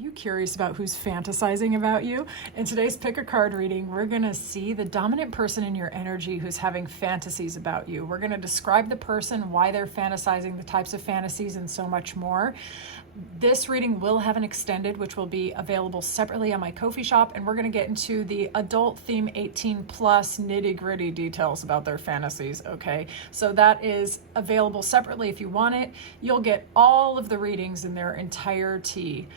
you curious about who's fantasizing about you? In today's pick a card reading, we're going to see the dominant person in your energy who's having fantasies about you. We're going to describe the person, why they're fantasizing, the types of fantasies, and so much more. This reading will have an extended, which will be available separately on my Ko-fi shop, and we're going to get into the adult theme 18 plus nitty-gritty details about their fantasies. Okay, so that is available separately if you want it. You'll get all of the readings in their entirety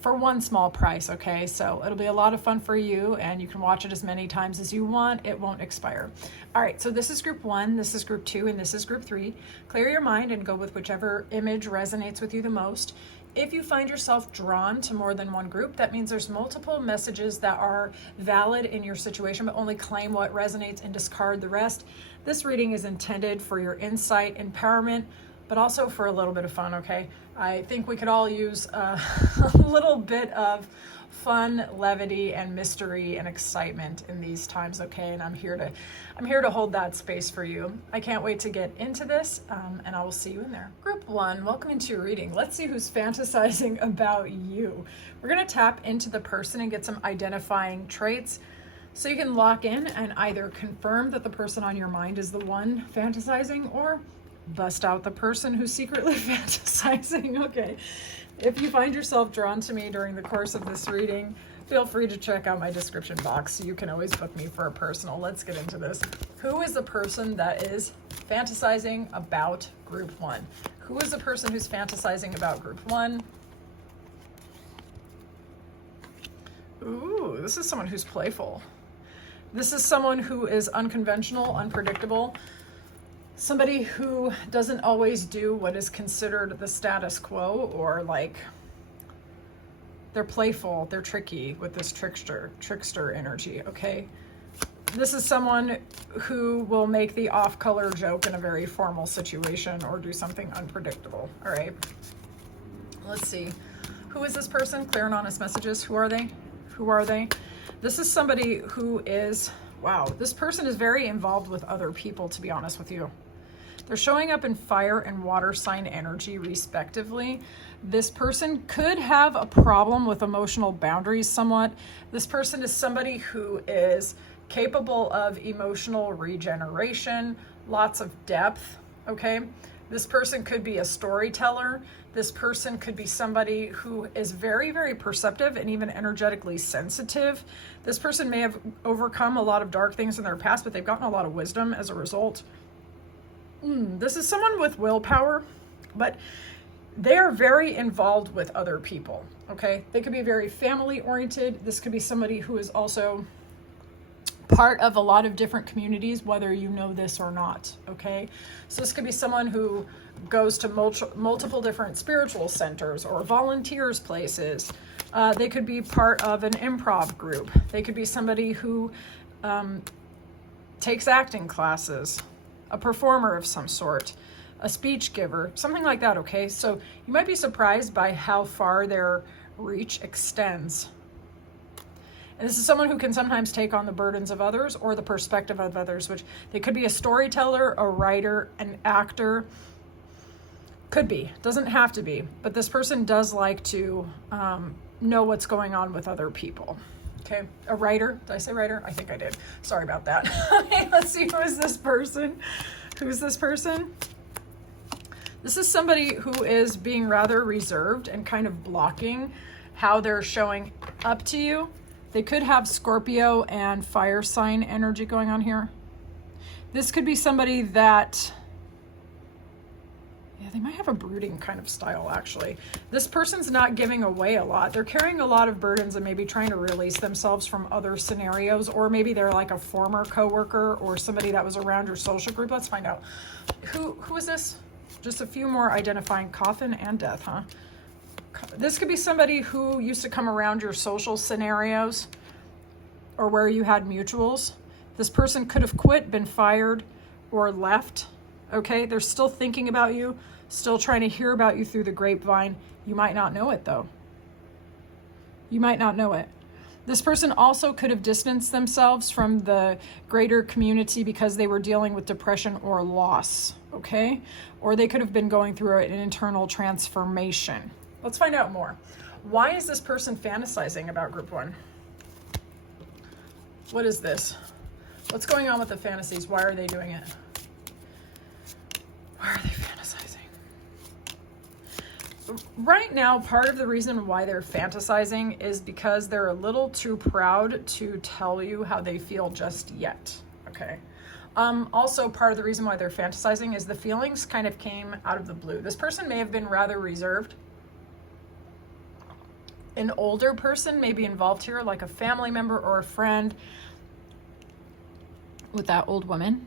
for one small price. Okay, so it'll be a lot of fun for you, and you can watch it as many times as you want. It won't expire. All right, so this is group 1, this is group 2, and this is group 3. Clear your mind and go with whichever image resonates with you the most. If you find yourself drawn to more than one group, that means there's multiple messages that are valid in your situation, but only claim what resonates and discard the rest. This reading is intended for your insight, empowerment, but also for a little bit of fun, okay? I think we could all use a little bit of fun, levity, and mystery and excitement in these times, okay? And I'm here to hold that space for you. I can't wait to get into this, and I will see you in there. Group 1, welcome into your reading. Let's see who's fantasizing about you. We're gonna tap into the person and get some identifying traits so you can lock in and either confirm that the person on your mind is the one fantasizing, or bust out the person who's secretly fantasizing. Okay, if you find yourself drawn to me during the course of this reading, feel free to check out my description box. You can always book me for a personal. Let's get into this. Who is the person that is fantasizing about group 1? Who is the person who's fantasizing about group 1? Ooh, this is someone who's playful. This is someone who is unconventional, unpredictable. Somebody who doesn't always do what is considered the status quo, or like they're playful, they're tricky with this trickster energy, okay? This is someone who will make the off-color joke in a very formal situation or do something unpredictable, all right? Let's see. Who is this person? Clear and honest messages. Who are they? Who are they? This is somebody who is, wow, this person is very involved with other people, to be honest with you. They're showing up in fire and water sign energy, respectively. This person could have a problem with emotional boundaries somewhat. This person is somebody who is capable of emotional regeneration, lots of depth, okay? This person could be a storyteller. This person could be somebody who is very, very perceptive and even energetically sensitive. This person may have overcome a lot of dark things in their past, but they've gotten a lot of wisdom as a result. This is someone with willpower, but they are very involved with other people, okay? They could be very family-oriented. This could be somebody who is also part of a lot of different communities, whether you know this or not, okay? So this could be someone who goes to multiple different spiritual centers or volunteers places. They could be part of an improv group. They could be somebody who takes acting classes, a performer of some sort, a speech giver, something like that, okay? So you might be surprised by how far their reach extends. And this is someone who can sometimes take on the burdens of others or the perspective of others, which they could be a storyteller, a writer, an actor. Could be, doesn't have to be, but this person does like to know what's going on with other people. Okay, a writer. Did I say writer? I think I did. Sorry about that. Okay, let's see, who is this person? Who's this person? This is somebody who is being rather reserved and kind of blocking how they're showing up to you. They could have Scorpio and fire sign energy going on here. This could be somebody that, yeah, they might have a brooding kind of style, actually. This person's not giving away a lot. They're carrying a lot of burdens and maybe trying to release themselves from other scenarios, or maybe they're like a former coworker or somebody that was around your social group. Let's find out. Who is this? Just a few more identifying. Coffin and death, huh? This could be somebody who used to come around your social scenarios or where you had mutuals. This person could have quit, been fired, or left. Okay, they're still thinking about you, still trying to hear about you through the grapevine. You might not know it, though. You might not know it. This person also could have distanced themselves from the greater community because they were dealing with depression or loss, okay? Or they could have been going through an internal transformation. Let's find out more. Why is this person fantasizing about group one? What is this? What's going on with the fantasies? Why are they doing it? Why are they fantasizing? Right now, part of the reason why they're fantasizing is because they're a little too proud to tell you how they feel just yet. Okay. Also, part of the reason why they're fantasizing is the feelings kind of came out of the blue. This person may have been rather reserved. An older person may be involved here, like a family member or a friend with that old woman.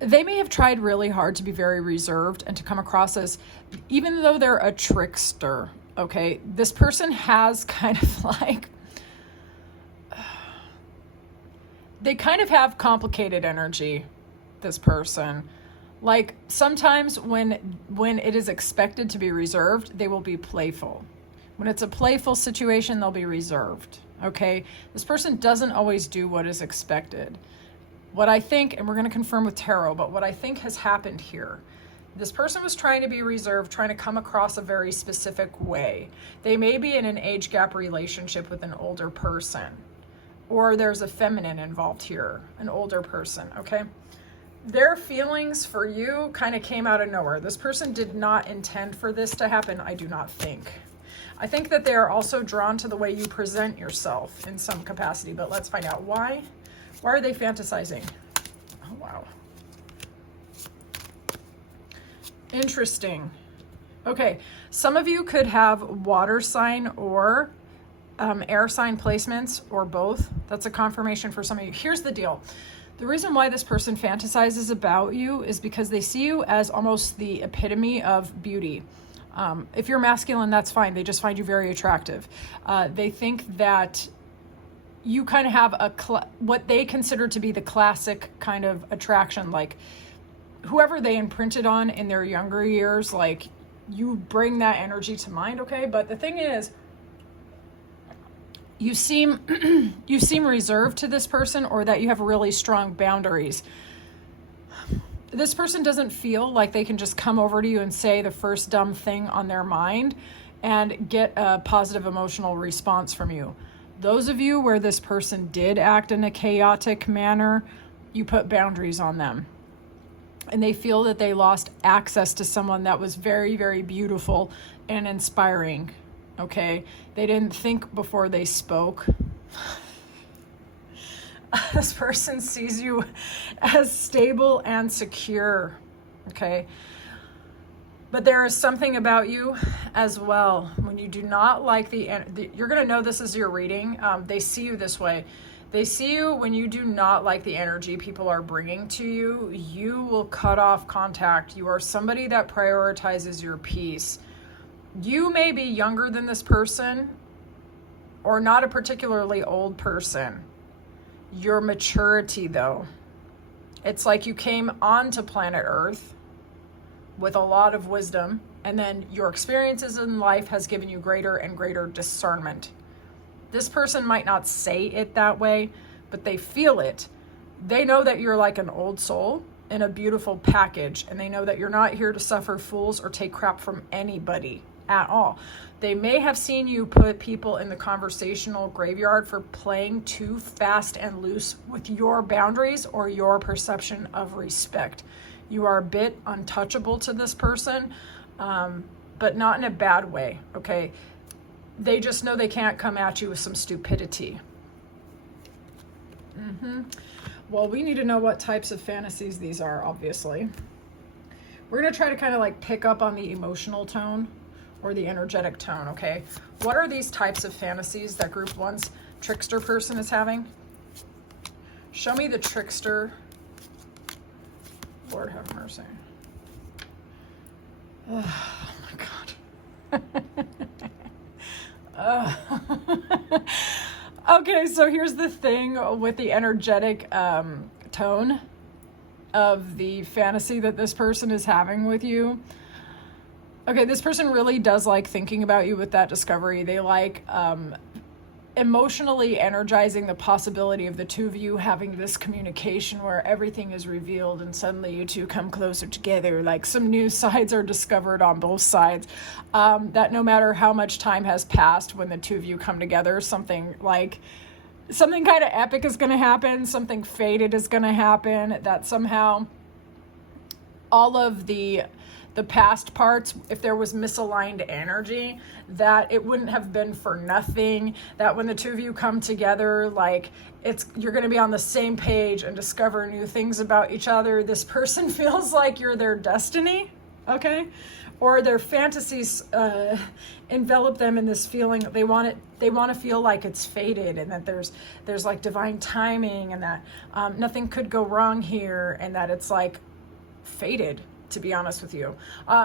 They may have tried really hard to be very reserved and to come across as, even though they're a trickster, okay, this person has kind of like, they kind of have complicated energy, this person. Like sometimes when it is expected to be reserved, they will be playful. When it's a playful situation, they'll be reserved, okay? This person doesn't always do what is expected. What I think, and we're going to confirm with tarot, but what I think has happened here, this person was trying to be reserved, trying to come across a very specific way. They may be in an age gap relationship with an older person, or there's a feminine involved here, an older person, okay? Their feelings for you kind of came out of nowhere. This person did not intend for this to happen, I do not think. I think that they are also drawn to the way you present yourself in some capacity, but let's find out why. Why are they fantasizing? Oh, wow. Interesting. Okay, some of you could have water sign or air sign placements, or both. That's a confirmation for some of you. Here's the deal. The reason why this person fantasizes about you is because they see you as almost the epitome of beauty. If you're masculine, that's fine. They just find you very attractive. They think that you kind of have what they consider to be the classic kind of attraction, like whoever they imprinted on in their younger years, like you bring that energy to mind, okay? But the thing is, you seem reserved to this person, or that you have really strong boundaries. This person doesn't feel like they can just come over to you and say the first dumb thing on their mind and get a positive emotional response from you. Those of you where this person did act in a chaotic manner, you put boundaries on them. And they feel that they lost access to someone that was very, very beautiful and inspiring. Okay? They didn't think before they spoke. This person sees you as stable and secure. Okay? But there is something about you as well. When you do not like you're going to know this is your reading. They see you this way. They see you when you do not like the energy people are bringing to you. You will cut off contact. You are somebody that prioritizes your peace. You may be younger than this person, or not a particularly old person. Your maturity, though. It's like you came onto planet Earth with a lot of wisdom, and then your experiences in life has given you greater and greater discernment. This person might not say it that way, but they feel it. They know that you're like an old soul in a beautiful package, and they know that you're not here to suffer fools or take crap from anybody at all. They may have seen you put people in the conversational graveyard for playing too fast and loose with your boundaries or your perception of respect. You are a bit untouchable to this person, but not in a bad way, okay? They just know they can't come at you with some stupidity. Well, we need to know what types of fantasies these are, obviously. We're going to try to kind of like pick up on the emotional tone or the energetic tone, okay? What are these types of fantasies that group one's trickster person is having? Show me the trickster. Lord have mercy. Oh my God. Okay, so here's the thing with the energetic tone of the fantasy that this person is having with you. Okay, this person really does like thinking about you with that discovery. They like emotionally energizing the possibility of the two of you having this communication where everything is revealed and suddenly you two come closer together, like some new sides are discovered on both sides, that no matter how much time has passed when the two of you come together, something kind of epic is going to happen, something fated is going to happen, that somehow all of the past parts, if there was misaligned energy, that it wouldn't have been for nothing, that when the two of you come together, like you're going to be on the same page and discover new things about each other. This person feels like you're their destiny, okay? Or their fantasies envelop them in this feeling. They want to feel like it's fated, and that there's like divine timing, and that nothing could go wrong here, and that it's like fated, to be honest with you.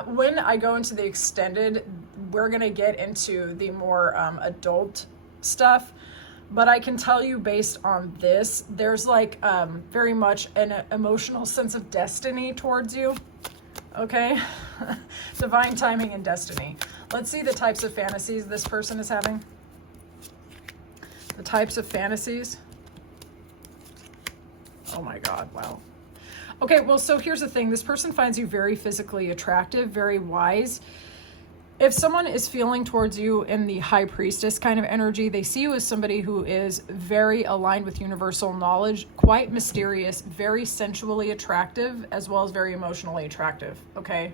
When I go into the extended, we're going to get into the more adult stuff, but I can tell you based on this, there's like very much an emotional sense of destiny towards you, okay? Divine timing and destiny. Let's see the types of fantasies this person is having. The types of fantasies. Oh my God, wow. Okay, well, so here's the thing. This person finds you very physically attractive, very wise. If someone is feeling towards you in the high priestess kind of energy, they see you as somebody who is very aligned with universal knowledge, quite mysterious, very sensually attractive, as well as very emotionally attractive, okay?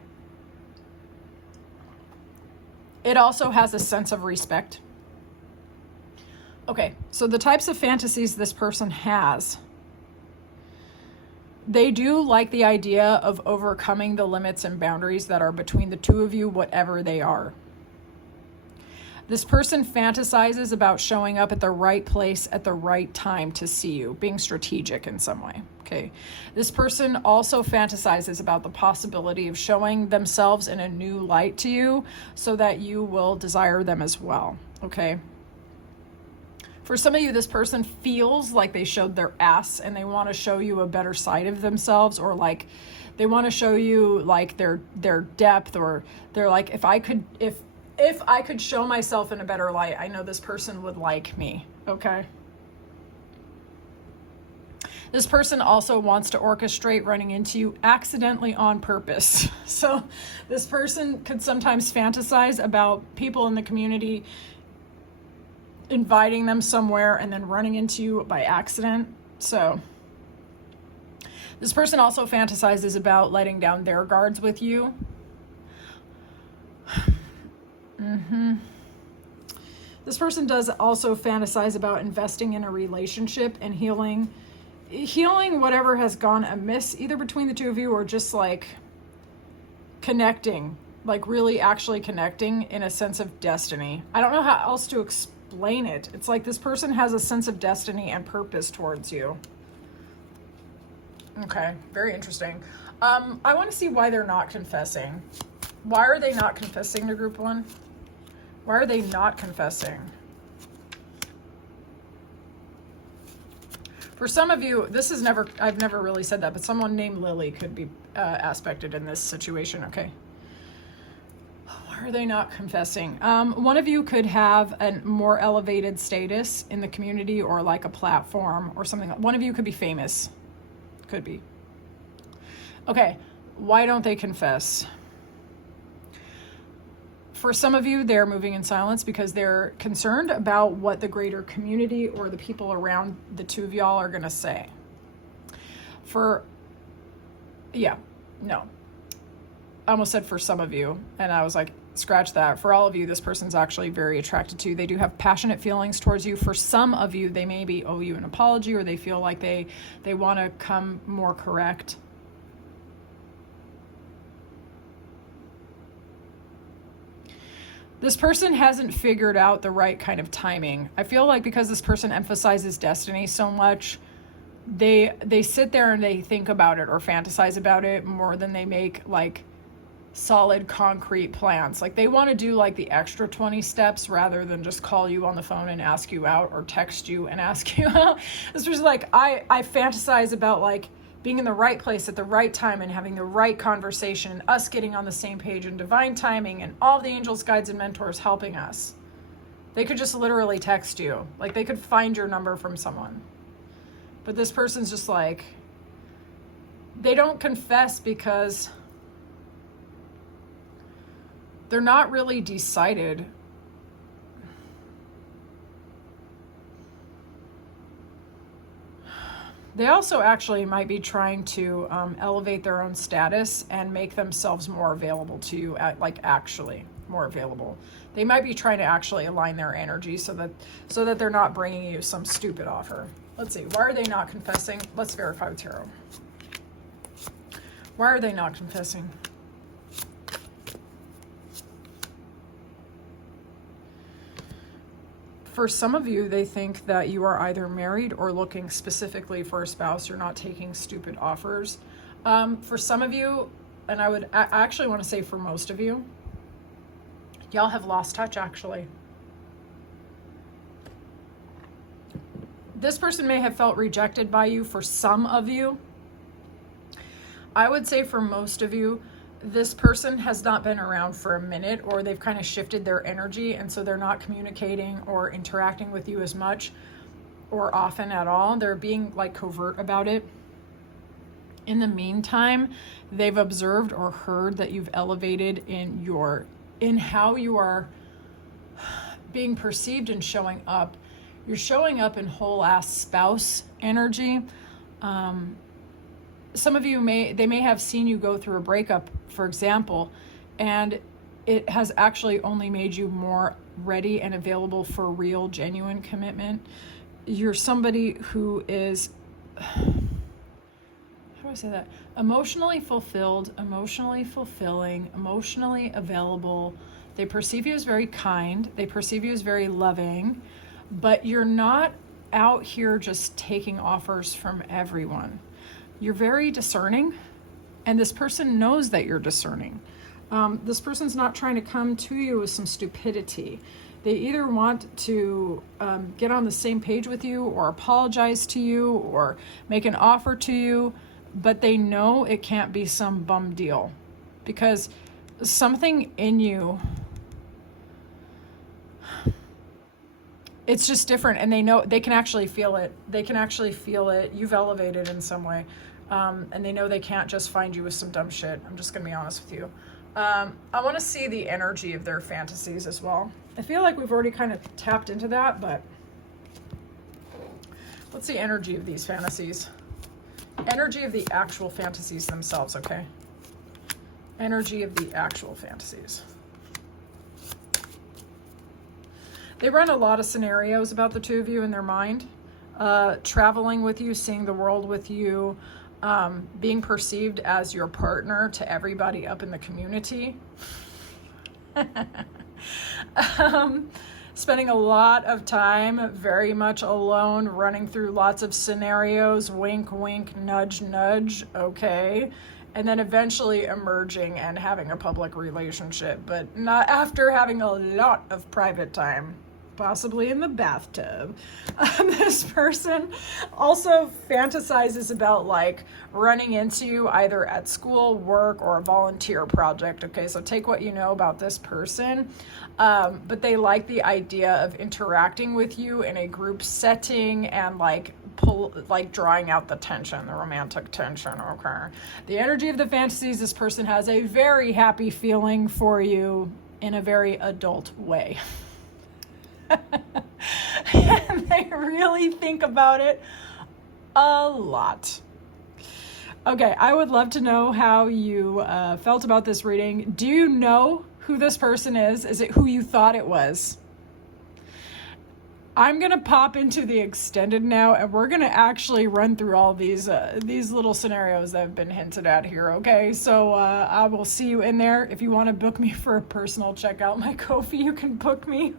It also has a sense of respect. Okay, so the types of fantasies this person has. They do like the idea of overcoming the limits and boundaries that are between the two of you, whatever they are. This person fantasizes about showing up at the right place at the right time to see you, being strategic in some way. Okay. This person also fantasizes about the possibility of showing themselves in a new light to you so that you will desire them as well. Okay. For some of you, this person feels like they showed their ass and they want to show you a better side of themselves, or like they want to show you like their depth, or they're like, if I could show myself in a better light, I know this person would like me, okay? This person also wants to orchestrate running into you accidentally on purpose. So this person could sometimes fantasize about people in the community inviting them somewhere and then running into you by accident. So this person also fantasizes about letting down their guards with you. This person does also fantasize about investing in a relationship and healing whatever has gone amiss, either between the two of you or just like connecting, like really actually connecting in a sense of destiny. I don't know how else to explain it. It's like this person has a sense of destiny and purpose towards you. Okay, very interesting. I want to see why they're not confessing. Why are they not confessing to group one? Why are they not confessing? For some of you, I've never really said that, but someone named Lily could be aspected in this situation, okay? Why are they not confessing? One of you could have a more elevated status in the community or like a platform or something. One of you could be famous. Could be. Okay, why don't they confess? For some of you, they're moving in silence because they're concerned about what the greater community or the people around the two of y'all are going to say. I almost said for some of you, and I was like, scratch that. For all of you, this person's actually very attracted to you. They do have passionate feelings towards you. For some of you, they maybe owe you an apology, or they feel like they want to come more correct. This person hasn't figured out the right kind of timing. I feel like because this person emphasizes destiny so much, they sit there and they think about it or fantasize about it more than they make like solid concrete plans. Like they want to do like the extra 20 steps rather than just call you on the phone and ask you out, or text you and ask you out. This was like, I fantasize about like being in the right place at the right time and having the right conversation and us getting on the same page and divine timing and all the angels, guides, and mentors helping us. They could just literally text you. Like, they could find your number from someone. But this person's just like, they don't confess because they're not really decided. They also actually might be trying to elevate their own status and make themselves more available to you, actually more available. They might be trying to actually align their energy so that they're not bringing you some stupid offer. Let's see. Why are they not confessing? Let's verify with tarot. Why are they not confessing? For some of you, they think that you are either married or looking specifically for a spouse. You're not taking stupid offers. For some of you, and I actually want to say for most of you, y'all have lost touch, actually. This person may have felt rejected by you for some of you. I would say for most of you, this person has not been around for a minute, or they've kind of shifted their energy, and so they're not communicating or interacting with you as much or often at all. They're being like covert about it. In the meantime, they've observed or heard that you've elevated in how you are being perceived and showing up. You're showing up in whole ass spouse energy. Some of you they may have seen you go through a breakup, for example, and it has actually only made you more ready and available for real, genuine commitment. You're somebody who is, how do I say that? Emotionally fulfilled, emotionally fulfilling, emotionally available. They perceive you as very kind. They perceive you as very loving, but you're not out here just taking offers from everyone. You're very discerning, and this person knows that you're discerning. This person's not trying to come to you with some stupidity. They either want to get on the same page with you, or apologize to you, or make an offer to you, but they know it can't be some bum deal, because something in you, it's just different, and they know, they can actually feel it. They can actually feel it. You've elevated in some way. And they know they can't just find you with some dumb shit. I'm just going to be honest with you. I want to see the energy of their fantasies as well. I feel like we've already kind of tapped into that, but what's the energy of these fantasies? Energy of the actual fantasies themselves, okay? Energy of the actual fantasies. They run a lot of scenarios about the two of you in their mind. Traveling with you, seeing the world with you, being perceived as your partner to everybody up in the community. Spending a lot of time very much alone, running through lots of scenarios, wink, wink, nudge, nudge, okay? And then eventually emerging and having a public relationship, but not after having a lot of private time. Possibly in the bathtub. This person also fantasizes about like running into you either at school, work, or a volunteer project. Okay, so take what you know about this person. But they like the idea of interacting with you in a group setting and like drawing out the tension, the romantic tension. Okay. The energy of the fantasies, this person has a very happy feeling for you in a very adult way. And they really think about it a lot. Okay, I would love to know how you felt about this reading. Do you know who this person is? Is it who you thought it was? I'm going to pop into the extended now, and we're going to actually run through all these little scenarios that have been hinted at here, okay? So I will see you in there. If you want to book me for a personal, check out my Ko-fi. You can book me.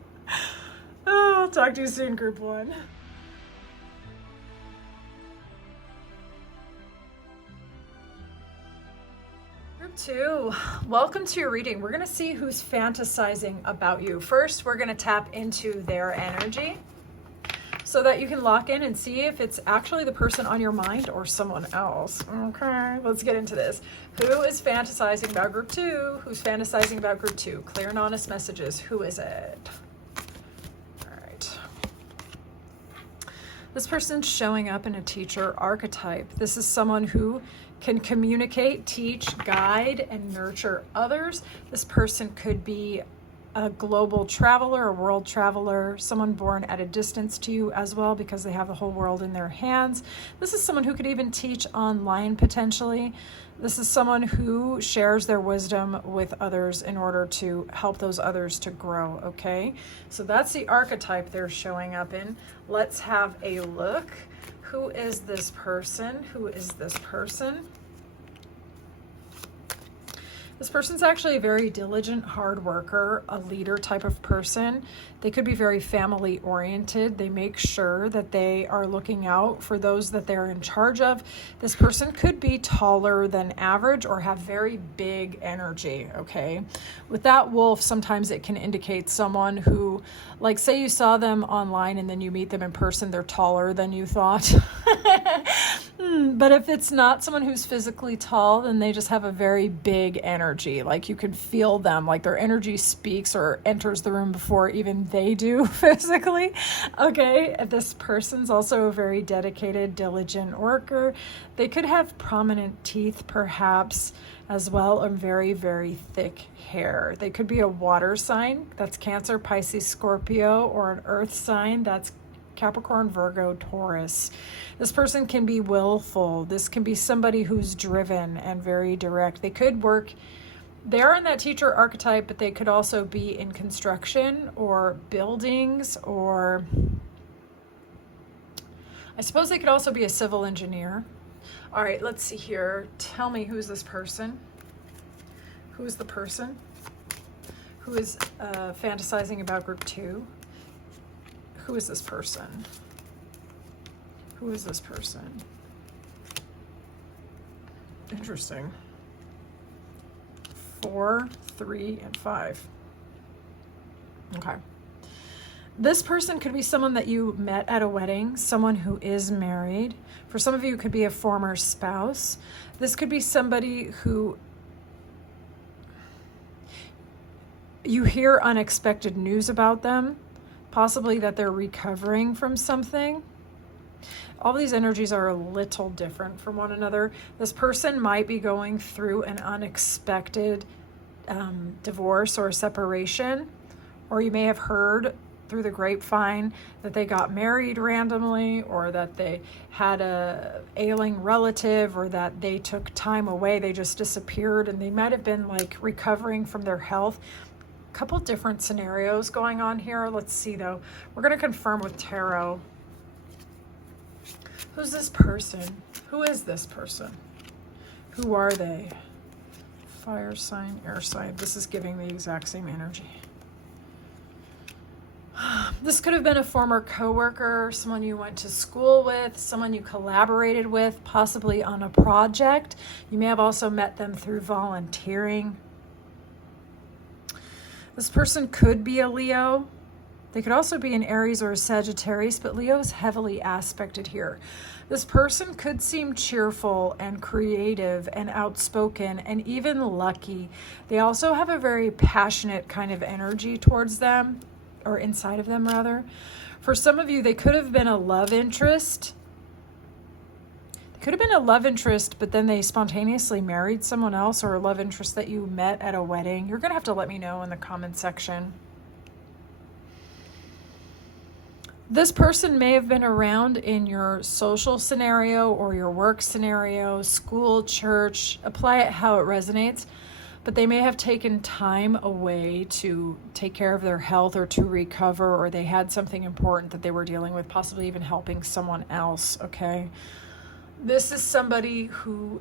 Oh, I'll talk to you soon, Group 1. Group 2, welcome to your reading. We're going to see who's fantasizing about you. First, we're going to tap into their energy so that you can lock in and see if it's actually the person on your mind or someone else. Okay, let's get into this. Who is fantasizing about Group 2? Who's fantasizing about Group 2? Clear and honest messages. Who is it? This person's showing up in a teacher archetype. This is someone who can communicate, teach, guide, and nurture others. This person could be a global traveler, a world traveler, someone born at a distance to you as well because they have the whole world in their hands. This is someone who could even teach online potentially. This is someone who shares their wisdom with others in order to help those others to grow, okay? So that's the archetype they're showing up in. Let's have a look. Who is this person? Who is this person? This person's actually a very diligent, hard worker, a leader type of person. They could be very family oriented. They make sure that they are looking out for those that they're in charge of. This person could be taller than average or have very big energy, okay? With that wolf, sometimes it can indicate someone who, like say you saw them online and then you meet them in person, they're taller than you thought. But if it's not someone who's physically tall, then they just have a very big energy. Like you can feel them, like their energy speaks or enters the room before even they do physically. Okay, this person's also a very dedicated, diligent worker. They could have prominent teeth perhaps as well, and very, very thick hair. They could be a water sign, that's Cancer, Pisces, Scorpio, or an earth sign, that's Capricorn, Virgo, Taurus. This person can be willful. This can be somebody who's driven and very direct. They could work, they are in that teacher archetype, but they could also be in construction or buildings, or I suppose they could also be a civil engineer. All right, let's see here. Tell me, who's this person? Who is the person who is fantasizing about group 2? Who is this person? Who is this person? Interesting. 4, 3, and 5. Okay. This person could be someone that you met at a wedding, someone who is married. For some of you, it could be a former spouse. This could be somebody who you hear unexpected news about them, possibly that they're recovering from something. All these energies are a little different from one another. This person might be going through an unexpected divorce or separation, or you may have heard through the grapevine that they got married randomly, or that they had a ailing relative, or that they took time away, they just disappeared, and they might have been like recovering from their health. Couple different scenarios going on here. Let's see though. We're going to confirm with tarot. Who's this person? Who is this person? Who are they? Fire sign, air sign. This is giving the exact same energy. This could have been a former coworker, someone you went to school with, someone you collaborated with, possibly on a project. You may have also met them through volunteering. This person could be a Leo. They could also be an Aries or a Sagittarius, but Leo is heavily aspected here. This person could seem cheerful and creative and outspoken and even lucky. They also have a very passionate kind of energy towards them, or inside of them rather. For some of you, they could have been a love interest. Could have been a love interest, but then they spontaneously married someone else, or a love interest that you met at a wedding. You're going to have to let me know in the comment section. This person may have been around in your social scenario or your work scenario, school, church. Apply it how it resonates. But they may have taken time away to take care of their health or to recover, or they had something important that they were dealing with, possibly even helping someone else, okay? This is somebody who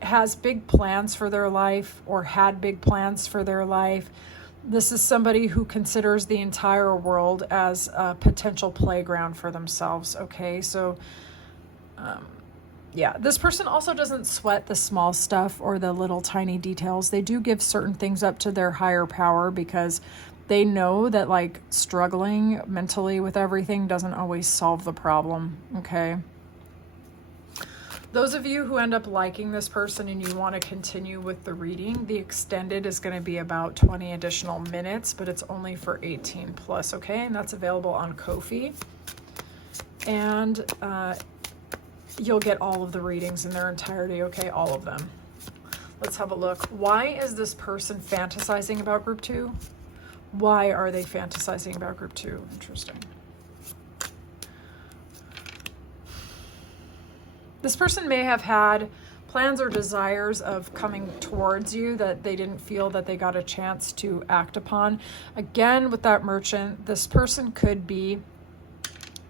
has big plans for their life or had big plans for their life. This is somebody who considers the entire world as a potential playground for themselves, okay? So, yeah, this person also doesn't sweat the small stuff or the little tiny details. They do give certain things up to their higher power because they know that, like, struggling mentally with everything doesn't always solve the problem, okay? Those of you who end up liking this person and you want to continue with the reading, the extended is going to be about 20 additional minutes, but it's only for 18 plus, okay? And that's available on Ko-fi. and you'll get all of the readings in their entirety, okay? All of them. Let's have a look. Why is this person fantasizing about group 2? Why are they fantasizing about group 2? Interesting. This person may have had plans or desires of coming towards you that they didn't feel that they got a chance to act upon. Again, with that Merchant, this person could be,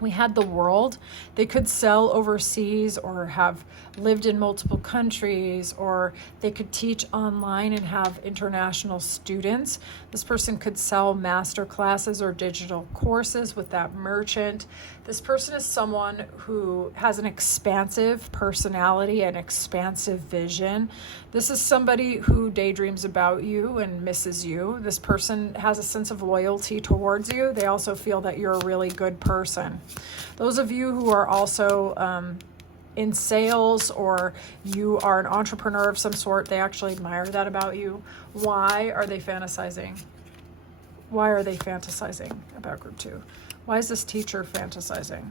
we had the World. They could sell overseas or have lived in multiple countries, or they could teach online and have international students. This person could sell master classes or digital courses with that Merchant. This person is someone who has an expansive personality and expansive vision. This is somebody who daydreams about you and misses you. This person has a sense of loyalty towards you. They also feel that you're a really good person. Those of you who are also in sales, or you are an entrepreneur of some sort, they actually admire that about you. Why are they fantasizing? Why are they fantasizing about group 2? Why is this teacher fantasizing?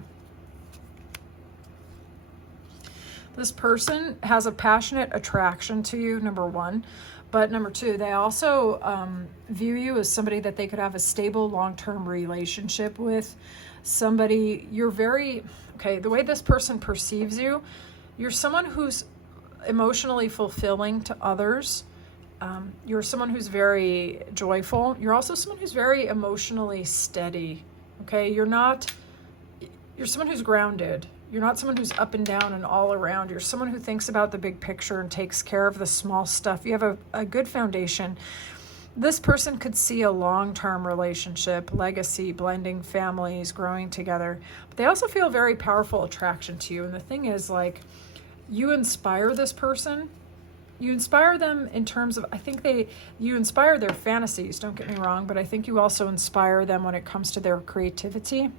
This person has a passionate attraction to you, number 1. But number 2, they also view you as somebody that they could have a stable long-term relationship with. Somebody, you're very, okay, the way this person perceives you, you're someone who's emotionally fulfilling to others. You're someone who's very joyful. You're also someone who's very emotionally steady. Okay, you're someone who's grounded. You're not someone who's up and down and all around. You're someone who thinks about the big picture and takes care of the small stuff. You have a good foundation. This person could see a long-term relationship, legacy, blending families, growing together. But they also feel very powerful attraction to you. And the thing is, like, you inspire this person. You inspire them in terms of, I think you inspire their fantasies, don't get me wrong, but I think you also inspire them when it comes to their creativity.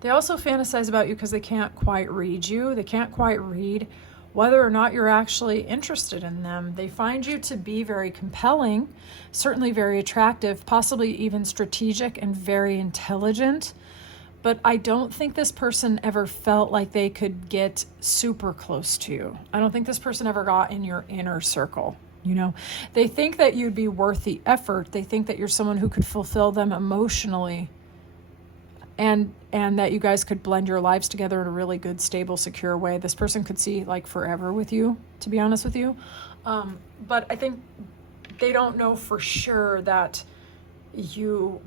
They also fantasize about you because they can't quite read you. They can't quite read whether or not you're actually interested in them. They find you to be very compelling, certainly very attractive, possibly even strategic and very intelligent. But I don't think this person ever felt like they could get super close to you. I don't think this person ever got in your inner circle. You know, they think that you'd be worth the effort. They think that you're someone who could fulfill them emotionally, and that you guys could blend your lives together in a really good, stable, secure way. This person could see like forever with you, to be honest with you. But I think they don't know for sure that you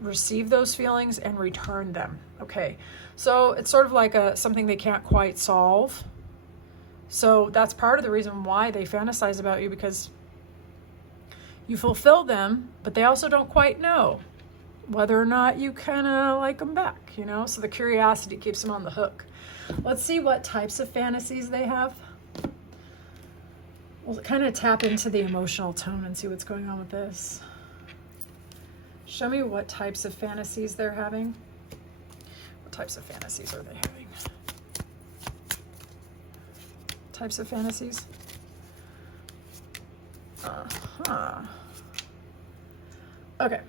receive those feelings and return them. Okay, so it's sort of like something they can't quite solve. So that's part of the reason why they fantasize about you, because you fulfill them, but they also don't quite know whether or not you kind of like them back, you know? So the curiosity keeps them on the hook. Let's see what types of fantasies they have. We'll kind of tap into the emotional tone and see what's going on with this. Show me what types of fantasies they're having. What types of fantasies are they having? Types of fantasies. Okay.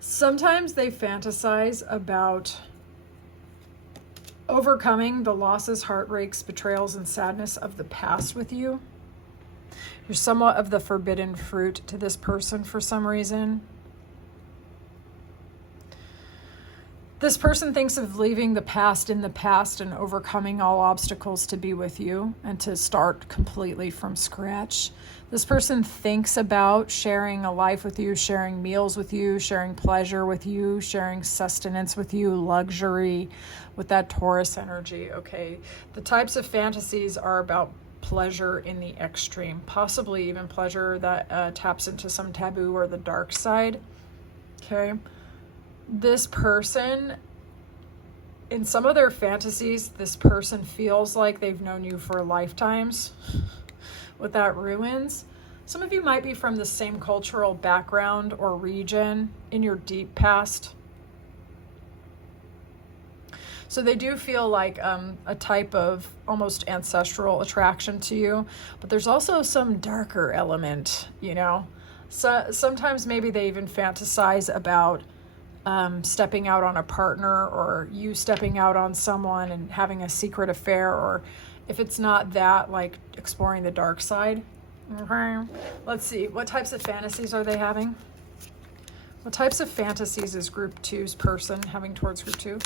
Sometimes they fantasize about overcoming the losses, heartbreaks, betrayals, and sadness of the past with you. You're somewhat of the forbidden fruit to this person for some reason. This person thinks of leaving the past in the past and overcoming all obstacles to be with you and to start completely from scratch. This person thinks about sharing a life with you, sharing meals with you, sharing pleasure with you, sharing sustenance with you, luxury with that Taurus energy. Okay, the types of fantasies are about pleasure in the extreme, possibly even pleasure that taps into some taboo or the dark side. Okay. This person, in some of their fantasies, this person feels like they've known you for lifetimes with that Ruins. Some of you might be from the same cultural background or region in your deep past. So they do feel like a type of almost ancestral attraction to you, but there's also some darker element, you know. So sometimes maybe they even fantasize about stepping out on a partner, or you stepping out on someone and having a secret affair, or if it's not that, like exploring the dark side. Okay. Let's see. What types of fantasies are they having? What types of fantasies is group 2's person having towards group 2?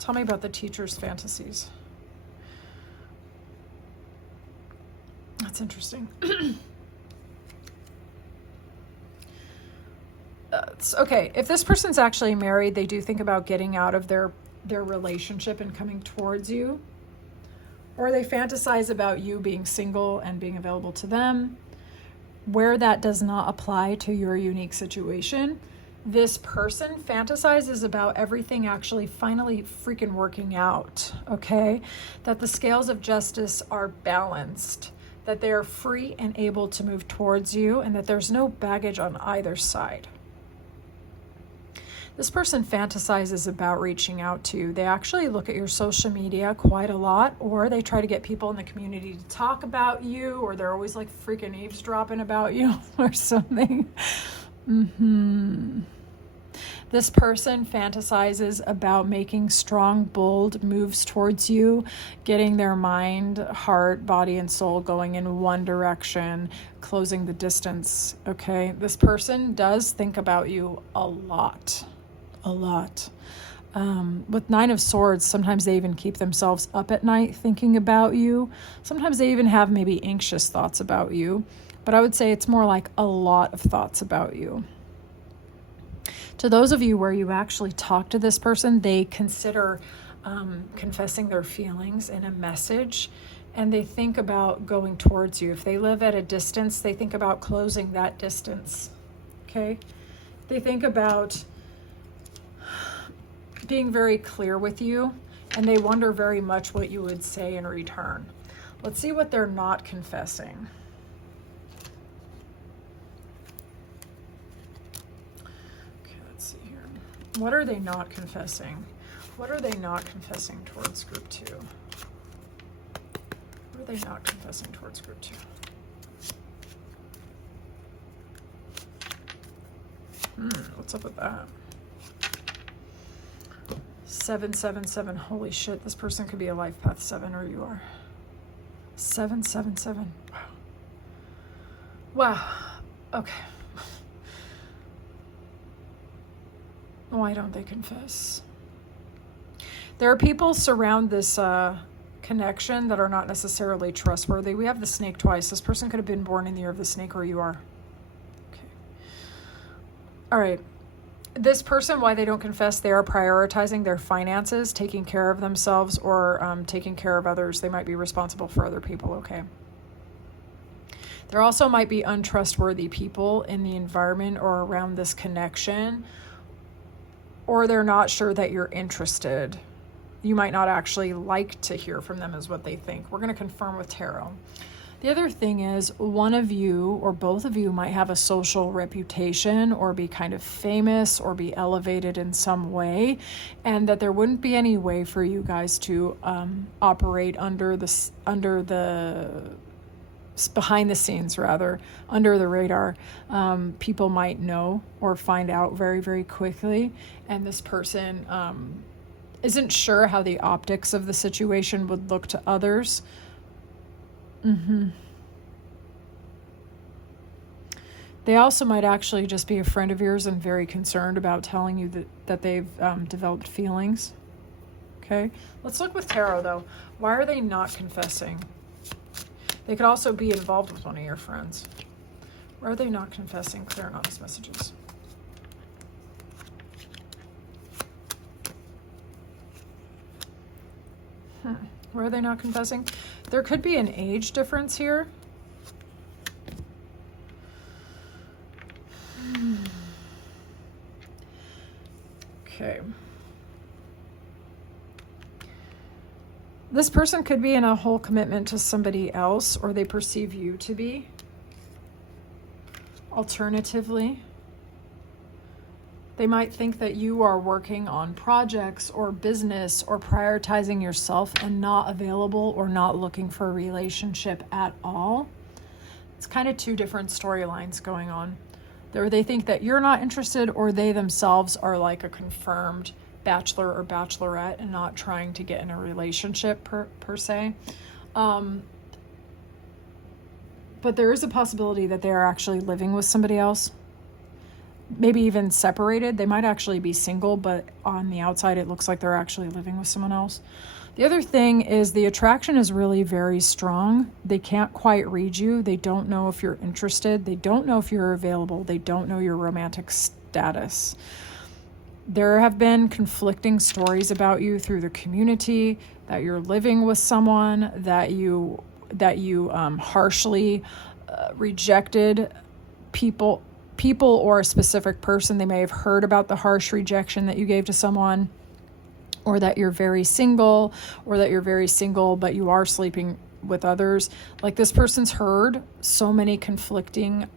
Tell me about the teacher's fantasies. That's interesting. Okay, if this person's actually married, they do think about getting out of their relationship and coming towards you. Or they fantasize about you being single and being available to them. Where that does not apply to your unique situation, this person fantasizes about everything actually finally freaking working out, okay? That the scales of justice are balanced, that they are free and able to move towards you, and that there's no baggage on either side. This person fantasizes about reaching out to you. They actually look at your social media quite a lot, or they try to get people in the community to talk about you, or they're always like freaking eavesdropping about you or something. This person fantasizes about making strong, bold moves towards you, getting their mind, heart, body, and soul going in one direction, closing the distance, okay? This person does think about you a lot. With 9 of Swords, sometimes they even keep themselves up at night thinking about you. Sometimes they even have maybe anxious thoughts about you. But I would say it's more like a lot of thoughts about you. To those of you where you actually talk to this person, they consider confessing their feelings in a message, and they think about going towards you. If they live at a distance, they think about closing that distance, okay? They think about being very clear with you, and they wonder very much what you would say in return. Let's see what they're not confessing. Okay, let's see here. What are they not confessing? What are they not confessing towards group 2? What are they not confessing towards group 2? What's up with that? 777. Holy shit, this person could be a life path 7, or you are. 777. Wow. Okay. Why don't they confess? There are people surround this connection that are not necessarily trustworthy. We have the snake twice. This person could have been born in the year of the snake, or you are. Okay. All right. This person, why they don't confess, they are prioritizing their finances, taking care of themselves, or taking care of others. They might be responsible for other people, okay? There also might be untrustworthy people in the environment or around this connection, or they're not sure that you're interested. You might not actually like to hear from them is what they think. We're going to confirm with tarot. The other thing is, one of you or both of you might have a social reputation, or be kind of famous, or be elevated in some way, and that there wouldn't be any way for you guys to operate under the behind the scenes, rather, under the radar. People might know or find out very, very quickly, and this person isn't sure how the optics of the situation would look to others. They also might actually just be a friend of yours and very concerned about telling you that they've developed feelings. Okay, let's look with tarot though. Why are they not confessing? They could also be involved with one of your friends. Why are they not confessing? Clear anonymous messages. Why are they not confessing? There could be an age difference here. Okay. This person could be in a whole commitment to somebody else, or they perceive you to be. Alternatively, they might think that you are working on projects or business or prioritizing yourself and not available or not looking for a relationship at all. It's kind of two different storylines going on. Or they think that you're not interested, or they themselves are like a confirmed bachelor or bachelorette and not trying to get in a relationship per se. But there is a possibility that they are actually living with somebody else, maybe even separated. They might actually be single, but on the outside it looks like they're actually living with someone else. The other thing is the attraction is really very strong. They can't quite read you. They don't know if you're interested. They don't know if you're available. They don't know your romantic status. There have been conflicting stories about you through the community, that you're living with someone, that you harshly rejected people or a specific person. They may have heard about the harsh rejection that you gave to someone, or that you're very single, but you are sleeping with others. Like, this person's heard so many conflicting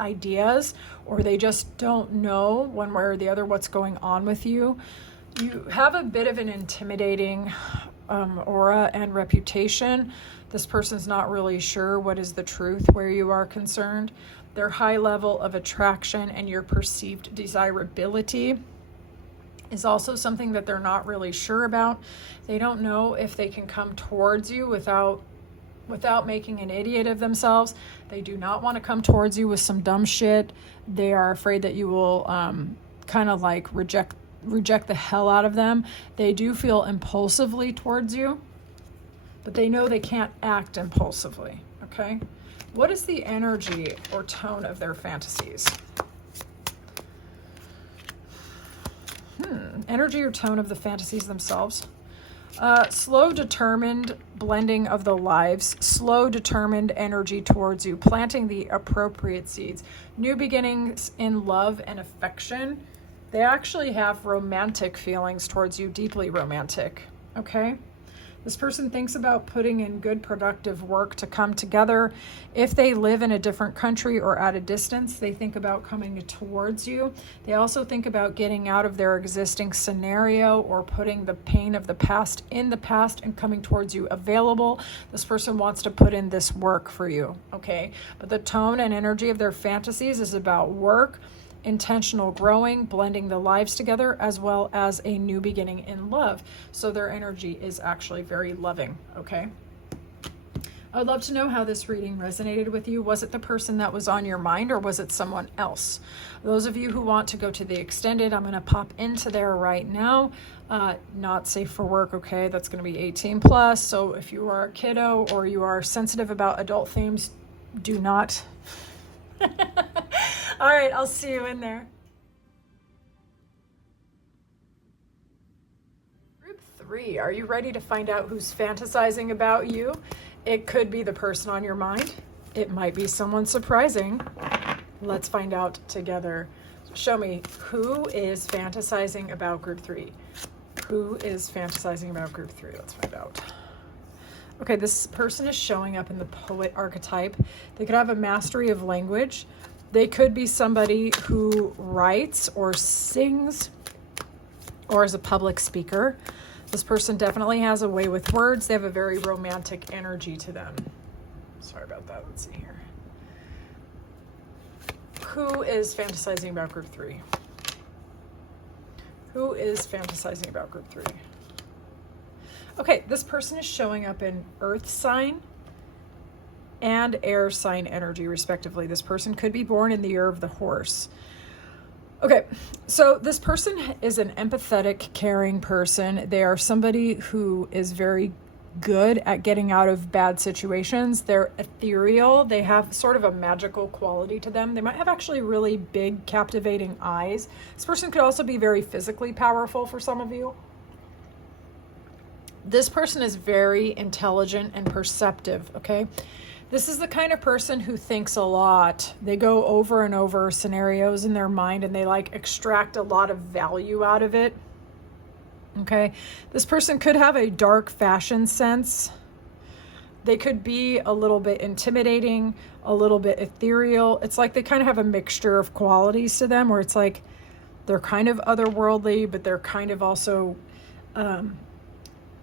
ideas, or they just don't know one way or the other what's going on with you. You have a bit of an intimidating aura and reputation. This person's not really sure what is the truth where you are concerned. Their high level of attraction and your perceived desirability is also something that they're not really sure about. They don't know if they can come towards you without making an idiot of themselves. They do not want to come towards you with some dumb shit. They are afraid that you will kind of like reject the hell out of them. They do feel impulsively towards you, but they know they can't act impulsively, okay? What is the energy or tone of their fantasies? Energy or tone of the fantasies themselves. Slow, determined blending of the lives, slow, determined energy towards you, planting the appropriate seeds, new beginnings in love and affection. They actually have romantic feelings towards you, deeply romantic, okay? This person thinks about putting in good, productive work to come together. If they live in a different country or at a distance, they think about coming towards you. They also think about getting out of their existing scenario or putting the pain of the past in the past and coming towards you available. This person wants to put in this work for you, okay? But the tone and energy of their fantasies is about work, intentional growing, blending the lives together, as well as a new beginning in love. So their energy is actually very loving, okay? I would love to know how this reading resonated with you. Was it the person that was on your mind, or was it someone else? Those of you who want to go to the extended, I'm going to pop into there right now. Not safe for work, okay? That's going to be 18 plus. So if you are a kiddo or you are sensitive about adult themes, do not. All right, I'll see you in there. Group 3, are you ready to find out who's fantasizing about you? It could be the person on your mind. It might be someone surprising. Let's find out together. Show me, who is fantasizing about group 3? Who is fantasizing about group 3? Let's find out. Okay, this person is showing up in the poet archetype. They could have a mastery of language. They could be somebody who writes or sings or is a public speaker. This person definitely has a way with words. They have a very romantic energy to them. Sorry about that. Let's see here. Who is fantasizing about group 3? Who is fantasizing about group 3? Okay, this person is showing up in earth sign and air sign energy, respectively. This person could be born in the year of the horse. Okay, so this person is an empathetic, caring person. They are somebody who is very good at getting out of bad situations. They're ethereal. They have sort of a magical quality to them. They might have actually really big, captivating eyes. This person could also be very physically powerful for some of you. This person is very intelligent and perceptive, okay? This is the kind of person who thinks a lot. They go over and over scenarios in their mind and they like extract a lot of value out of it, okay? This person could have a dark fashion sense. They could be a little bit intimidating, a little bit ethereal. It's like they kind of have a mixture of qualities to them where it's like they're kind of otherworldly, but they're kind of also a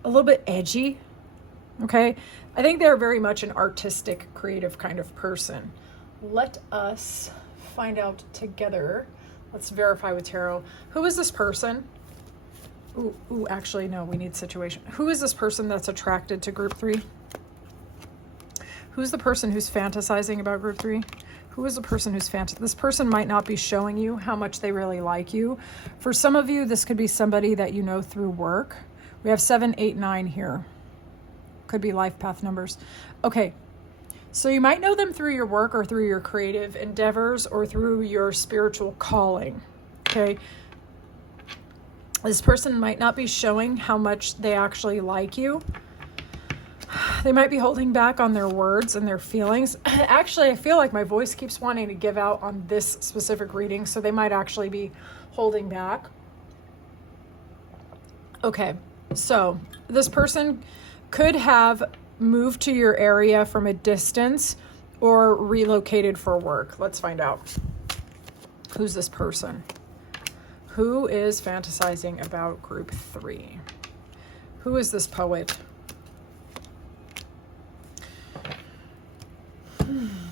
little bit edgy, okay? I think they're very much an artistic, creative kind of person. Let us find out together. Let's verify with tarot. Who is this person? Ooh, actually, no, we need situation. Who is this person that's attracted to group 3? Who's the person who's fantasizing about group 3? Who is the person who's this person might not be showing you how much they really like you. For some of you, this could be somebody that you know through work. We have 7, 8, 9 here. Could be life path numbers. Okay, so you might know them through your work or through your creative endeavors or through your spiritual calling. Okay. This person might not be showing how much they actually like you. They might be holding back on their words and their feelings. Actually, I feel like my voice keeps wanting to give out on this specific reading, so they might actually be holding back. Okay, so this person could have moved to your area from a distance or relocated for work. Let's find out. Who's this person? Who is fantasizing about group 3? Who is this poet?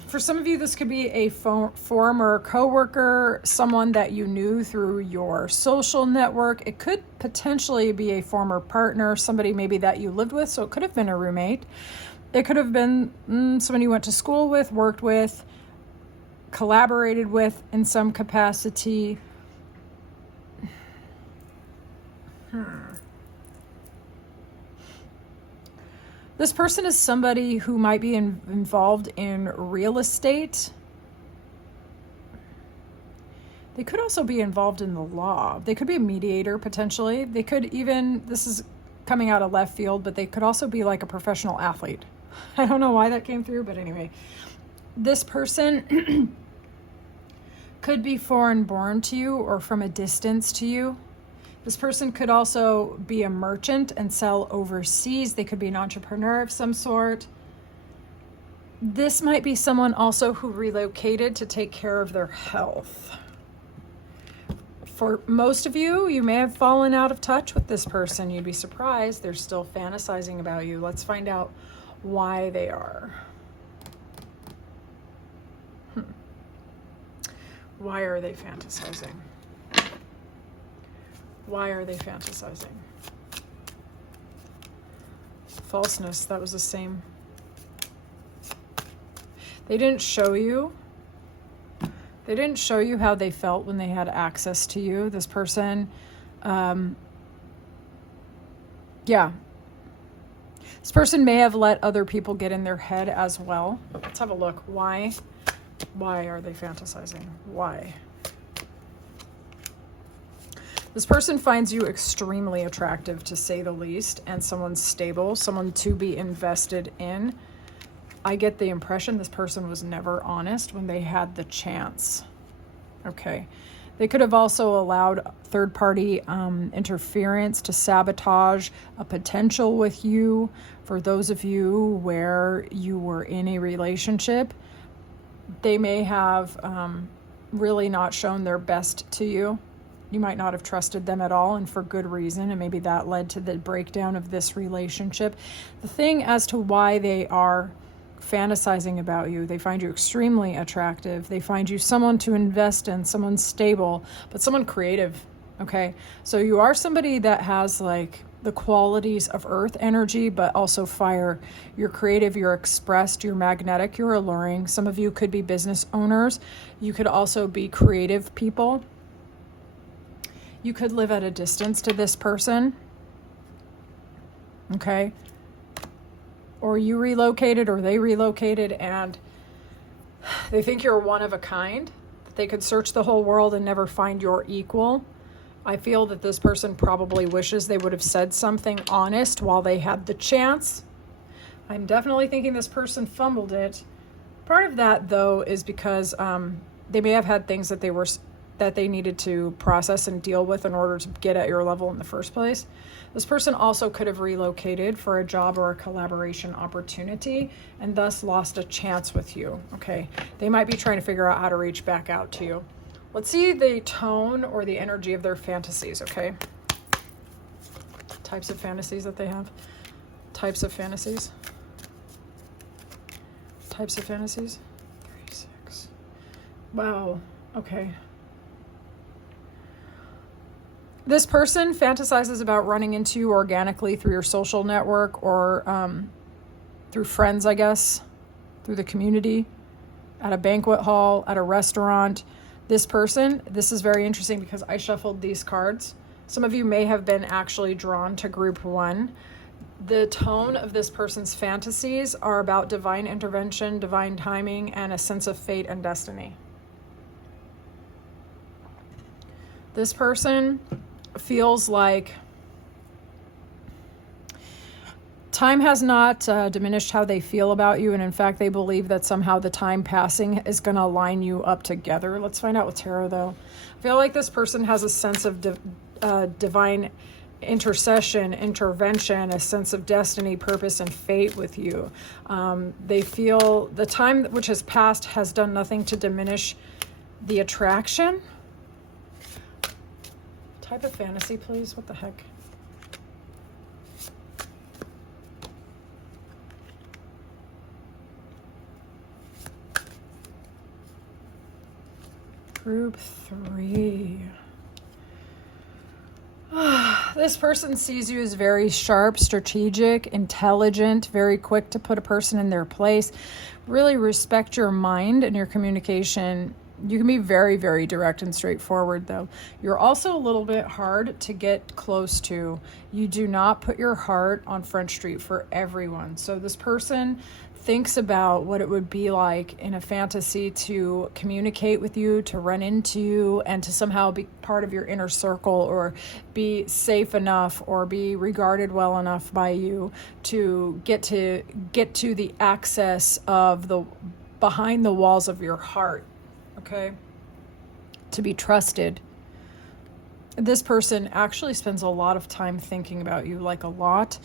For some of you, this could be a former coworker, someone that you knew through your social network. It could potentially be a former partner, somebody maybe that you lived with, so it could have been a roommate. It could have been someone you went to school with, worked with, collaborated with in some capacity. This person is somebody who might be involved in real estate. They could also be involved in the law. They could be a mediator, potentially. They could even, this is coming out of left field, but they could also be like a professional athlete. I don't know why that came through, but anyway. This person could be foreign born to you or from a distance to you. This person could also be a merchant and sell overseas. They could be an entrepreneur of some sort. This might be someone also who relocated to take care of their health. For most of you, you may have fallen out of touch with this person. You'd be surprised they're still fantasizing about you. Let's find out why they are. Why are they fantasizing? Why are they fantasizing? Falseness, that was the same. They didn't show you. They didn't show you how they felt when they had access to you. This person, yeah. This person may have let other people get in their head as well. Let's have a look. Why? Why are they fantasizing? Why? This person finds you extremely attractive, to say the least, and someone stable, someone to be invested in. I get the impression this person was never honest when they had the chance. Okay. They could have also allowed third-party interference to sabotage a potential with you. For those of you where you were in a relationship, they may have really not shown their best to you. You might not have trusted them at all, and for good reason, and maybe that led to the breakdown of this relationship. The thing as to why they are fantasizing about you, they find you extremely attractive. They find you someone to invest in, someone stable, but someone creative, okay? So you are somebody that has like the qualities of earth energy, but also fire. You're creative, you're expressed, you're magnetic, you're alluring. Some of you could be business owners. You could also be creative people. You could live at a distance to this person, okay? Or you relocated or they relocated and they think you're one of a kind. They could search the whole world and never find your equal. I feel that this person probably wishes they would have said something honest while they had the chance. I'm definitely thinking this person fumbled it. Part of that, though, is because they may have had things that they needed to process and deal with in order to get at your level in the first place. This person also could have relocated for a job or a collaboration opportunity and thus lost a chance with you, okay? They might be trying to figure out how to reach back out to you. Let's see the tone or the energy of their fantasies, okay? Types of fantasies that they have. Types of fantasies. Types of fantasies. 36. Wow. Okay. This person fantasizes about running into you organically through your social network or through friends, I guess, through the community, at a banquet hall, at a restaurant. This person, this is very interesting because I shuffled these cards. Some of you may have been actually drawn to group one. The tone of this person's fantasies are about divine intervention, divine timing, and a sense of fate and destiny. This person feels like time has not diminished how they feel about you, and in fact they believe that somehow the time passing is going to line you up together. Let's find out with tarot though. I feel like this person has a sense of divine intercession, intervention, a sense of destiny, purpose, and fate with you. They feel the time which has passed has done nothing to diminish the attraction. Type of fantasy, please. What the heck? Group 3. This person sees you as very sharp, strategic, intelligent, very quick to put a person in their place. Really respect your mind and your communication. You can be very, very direct and straightforward, though. You're also a little bit hard to get close to. You do not put your heart on Front Street for everyone. So this person thinks about what it would be like in a fantasy to communicate with you, to run into you, and to somehow be part of your inner circle or be safe enough or be regarded well enough by you to get to the access of the behind the walls of your heart. Okay, to be trusted. This person actually spends a lot of time thinking about you, like a lot.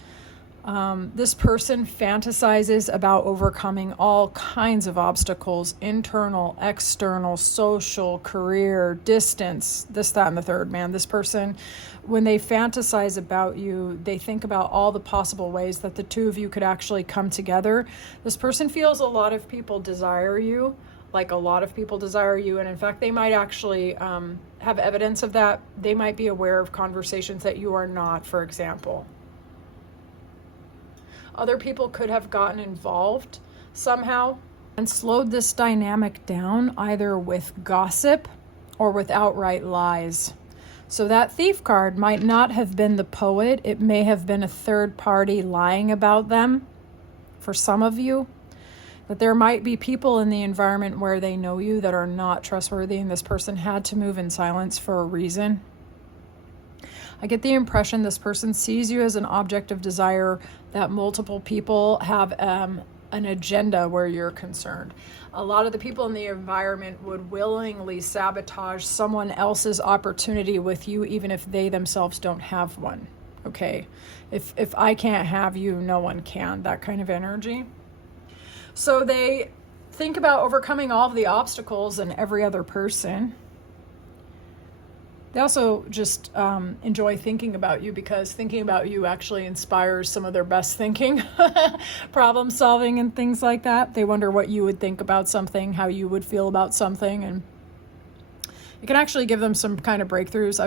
This person fantasizes about overcoming all kinds of obstacles, internal, external, social, career, distance, this, that, and the third, man. This person, when they fantasize about you, they think about all the possible ways that the two of you could actually come together. This person feels a lot of people desire you. Like a lot of people desire you, and in fact they might actually have evidence of that. They might be aware of conversations that you are not, for example. Other people could have gotten involved somehow and slowed this dynamic down, either with gossip or with outright lies. So that Thief card might not have been the poet. It may have been a third party lying about them for some of you. That there might be people in the environment where they know you that are not trustworthy, and this person had to move in silence for a reason. I get the impression this person sees you as an object of desire, that multiple people have an agenda where you're concerned. A lot of the people in the environment would willingly sabotage someone else's opportunity with you, even if they themselves don't have one. Okay? If I can't have you, no one can. That kind of energy. So they think about overcoming all of the obstacles in every other person. They also just enjoy thinking about you, because thinking about you actually inspires some of their best thinking, problem solving and things like that. They wonder what you would think about something, how you would feel about something, and it can actually give them some kind of breakthroughs.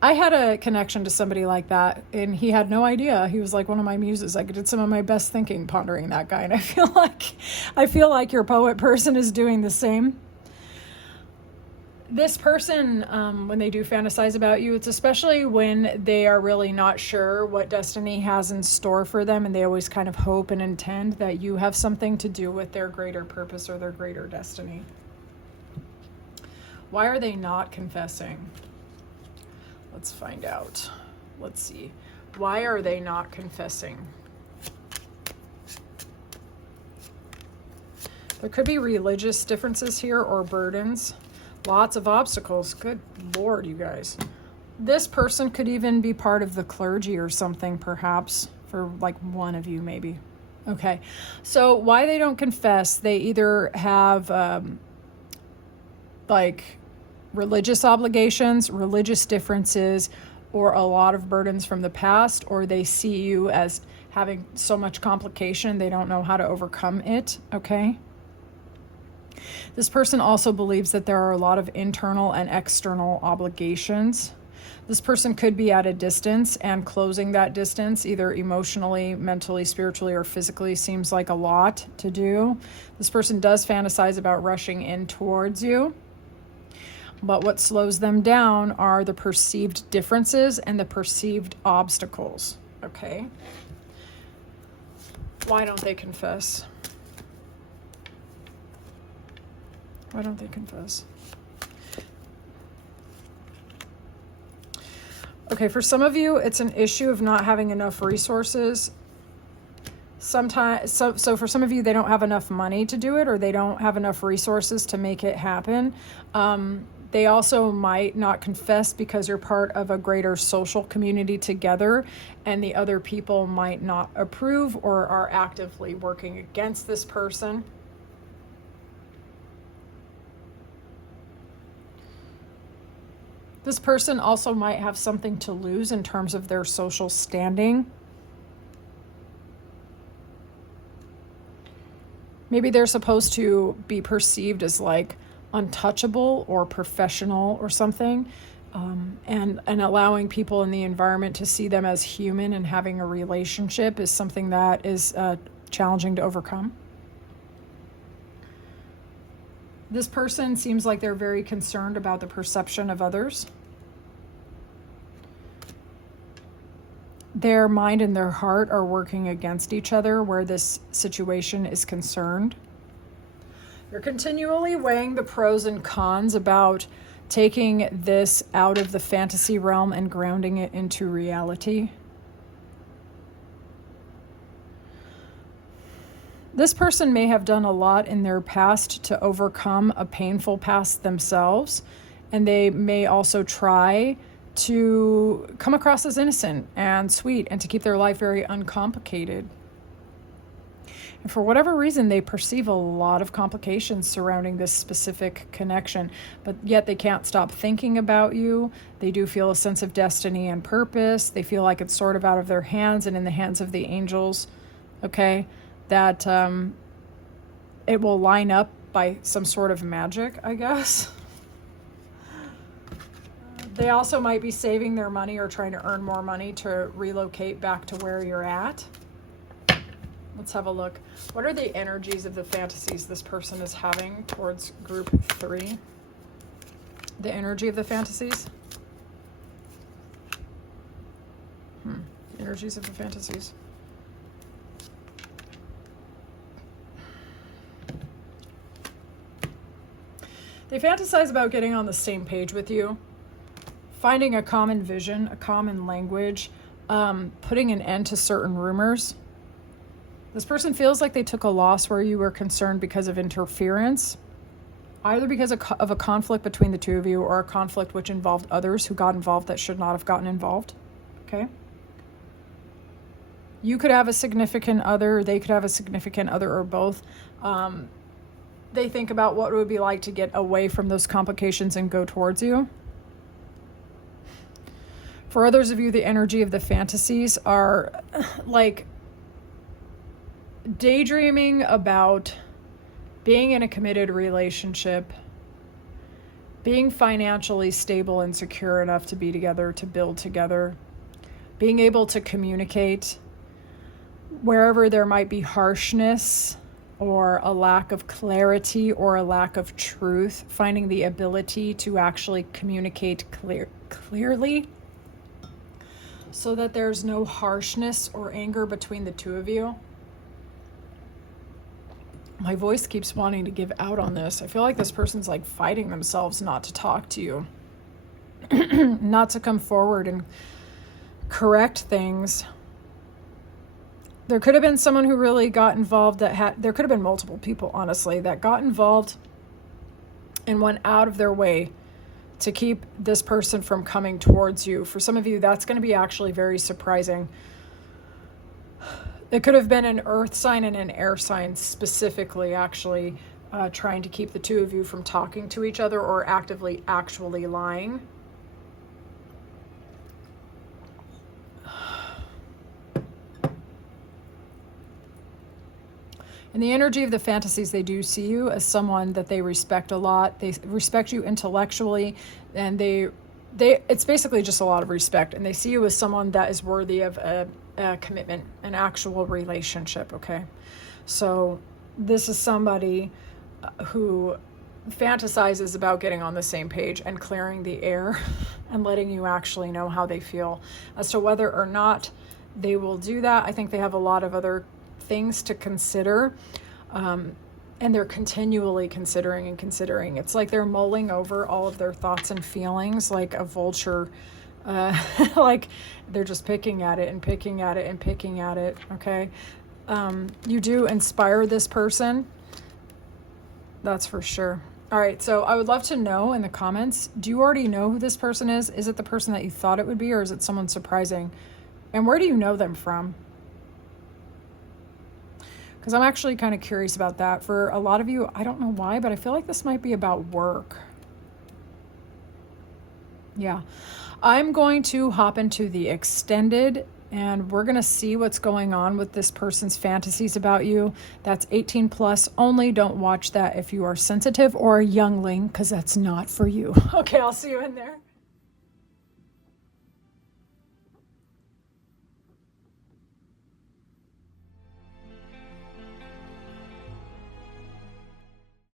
I had a connection to somebody like that, and he had no idea. He was like one of my muses. I did some of my best thinking pondering that guy, and I feel like your poet person is doing the same. This person, when they do fantasize about you, it's especially when they are really not sure what destiny has in store for them, and they always kind of hope and intend that you have something to do with their greater purpose or their greater destiny. Why are they not confessing? Let's find out. Let's see. Why are they not confessing? There could be religious differences here or burdens. Lots of obstacles. Good Lord, you guys. This person could even be part of the clergy or something, perhaps, for like one of you maybe. Okay. So why they don't confess, they either have like religious obligations, religious differences, or a lot of burdens from the past, or they see you as having so much complication they don't know how to overcome it. Okay. This person also believes that there are a lot of internal and external obligations. This person could be at a distance, and closing that distance, either emotionally, mentally, spiritually, or physically, seems like a lot to do. This person does fantasize about rushing in towards you. But what slows them down are the perceived differences and the perceived obstacles. Okay? Why don't they confess? Why don't they confess? Okay, for some of you, it's an issue of not having enough resources. Sometimes, so for some of you, they don't have enough money to do it, or they don't have enough resources to make it happen. They also might not confess because you're part of a greater social community together, and the other people might not approve or are actively working against this person. This person also might have something to lose in terms of their social standing. Maybe they're supposed to be perceived as like untouchable or professional or something, and allowing people in the environment to see them as human and having a relationship is something that is challenging to overcome. This person seems like they're very concerned about the perception of others. Their mind and their heart are working against each other where this situation is concerned. You're continually weighing the pros and cons about taking this out of the fantasy realm and grounding it into reality. This person may have done a lot in their past to overcome a painful past themselves, and they may also try to come across as innocent and sweet and to keep their life very uncomplicated. And for whatever reason, they perceive a lot of complications surrounding this specific connection, but yet they can't stop thinking about you. They do feel a sense of destiny and purpose. They feel like it's sort of out of their hands and in the hands of the angels, okay? That it will line up by some sort of magic, I guess. They also might be saving their money or trying to earn more money to relocate back to where you're at. Let's have a look. What are the energies of the fantasies this person is having towards group 3? The energy of the fantasies? Energies of the fantasies. They fantasize about getting on the same page with you, finding a common vision, a common language, putting an end to certain rumors. This person feels like they took a loss where you were concerned because of interference, either because of a conflict between the two of you or a conflict which involved others who got involved that should not have gotten involved. Okay? You could have a significant other, they could have a significant other, or both. They think about what it would be like to get away from those complications and go towards you. For others of you, the energy of the fantasies are like daydreaming about being in a committed relationship, being financially stable and secure enough to be together, to build together, being able to communicate wherever there might be harshness or a lack of clarity or a lack of truth, finding the ability to actually communicate clearly so that there's no harshness or anger between the two of you. My voice keeps wanting to give out on this. I feel like this person's like fighting themselves not to talk to you, not to come forward and correct things. There could have been someone who really got involved there could have been multiple people, honestly, that got involved and went out of their way to keep this person from coming towards you. For some of you, that's going to be actually very surprising. It could have been an earth sign and an air sign specifically, actually, trying to keep the two of you from talking to each other or actively actually lying. In the energy of the fantasies, they do see you as someone that they respect a lot. They respect you intellectually, and it's basically just a lot of respect. And they see you as someone that is worthy of a commitment, an actual relationship, okay? So this is somebody who fantasizes about getting on the same page and clearing the air and letting you actually know how they feel. As to whether or not they will do that, I think they have a lot of other things to consider, and they're continually considering and considering. It's like they're mulling over all of their thoughts and feelings like a vulture. Like they're just picking at it and picking at it and picking at it, okay? You do inspire this person, that's for sure. All right, so I would love to know in the comments, do you already know who this person is? Is it the person that you thought it would be, or is it someone surprising? And where do you know them from? Because I'm actually kind of curious about that. For a lot of you, I don't know why, but I feel like this might be about work. Yeah. I'm going to hop into the extended, and we're going to see what's going on with this person's fantasies about you. That's 18 plus only. Don't watch that if you are sensitive or a youngling, because that's not for you. Okay, I'll see you in there.